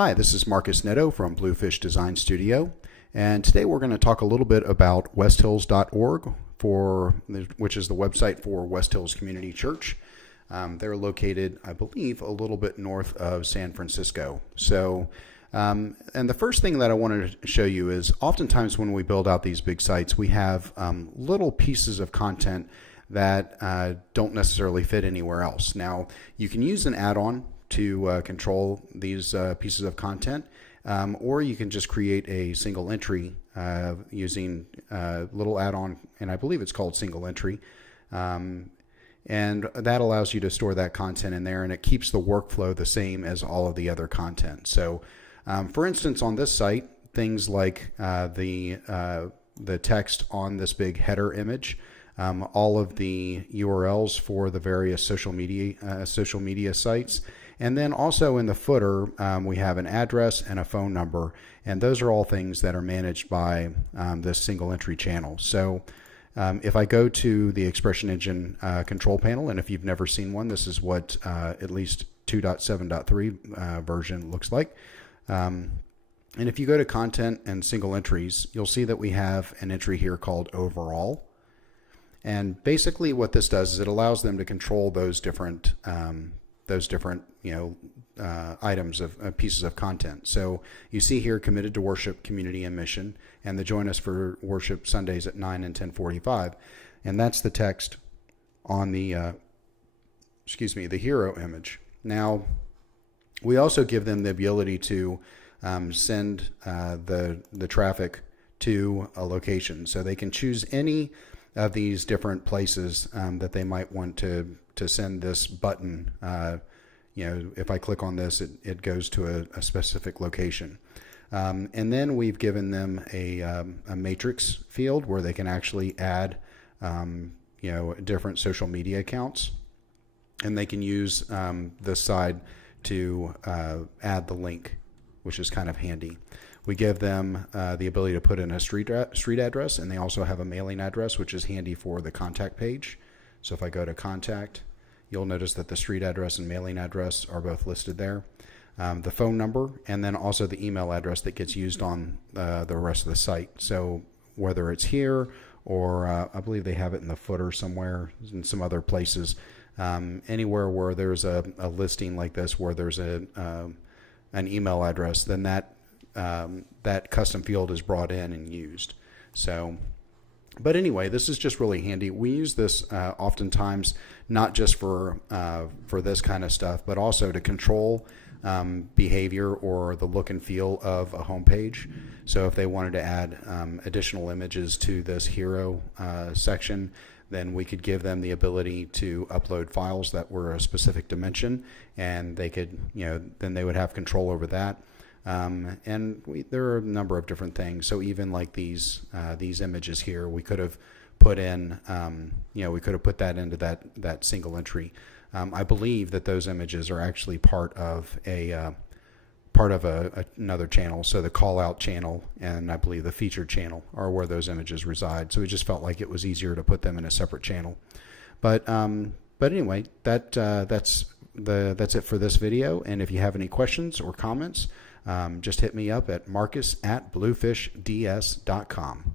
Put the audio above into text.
Hi, this is Marcus Netto from Bluefish Design Studio, and today we're going to talk a little bit about westhills.org, which is the website for West Hills Community Church. They're located, I believe, a little bit north of San Francisco. And the first thing that I wanted to show you is oftentimes when we build out these big sites, we have little pieces of content that don't necessarily fit anywhere else. Now, you can use an add-on to control these pieces of content, or you can just create a single entry using a little add-on, and I believe it's called single entry. And that allows you to store that content in there, and it keeps the workflow the same as all of the other content. So for instance, on this site, things like the text on this big header image, all of the URLs for the various social media sites, and then also in the footer, we have an address and a phone number, and those are all things that are managed by this single entry channel. So if I go to the ExpressionEngine control panel, and if you've never seen one, this is what at least 2.7.3 version looks like. And if you go to content and single entries, you'll see that we have an entry here called overall. And basically what this does is it allows them to control those different items of pieces of content. So you see here, committed to worship, community, and mission, and the join us for worship Sundays at 9 and 10:45. And that's the text on the, the hero image. Now, we also give them the ability to send the traffic to a location. So they can choose any of these different places that they might want to send this button. If I click on this, it goes to a specific location. And then we've given them a matrix field where they can actually add different social media accounts, and they can use this side to add the link, which is kind of handy. We give them the ability to put in a street address, and they also have a mailing address, which is handy for the contact page. So if I go to contact, you'll notice that the street address and mailing address are both listed there. The phone number, and then also the email address that gets used on the rest of the site. So whether it's here or I believe they have it in the footer somewhere, in some other places, anywhere where there's a listing like this where there's an email address, then that custom field is brought in and used. So, but anyway, this is just really handy. We use this oftentimes not just for this kind of stuff, but also to control behavior or the look and feel of a homepage. So if they wanted to add additional images to this hero section, then we could give them the ability to upload files that were a specific dimension, and they could, then they would have control over that. There are a number of different things. So even like these images here, we could have put in, we could have put that into that single entry. I believe that those images are actually part of another channel. So the call out channel and I believe the featured channel are where those images reside. So we just felt like it was easier to put them in a separate channel. But anyway, that's it for this video. And if you have any questions or comments, just hit me up at marcus@bluefishds.com.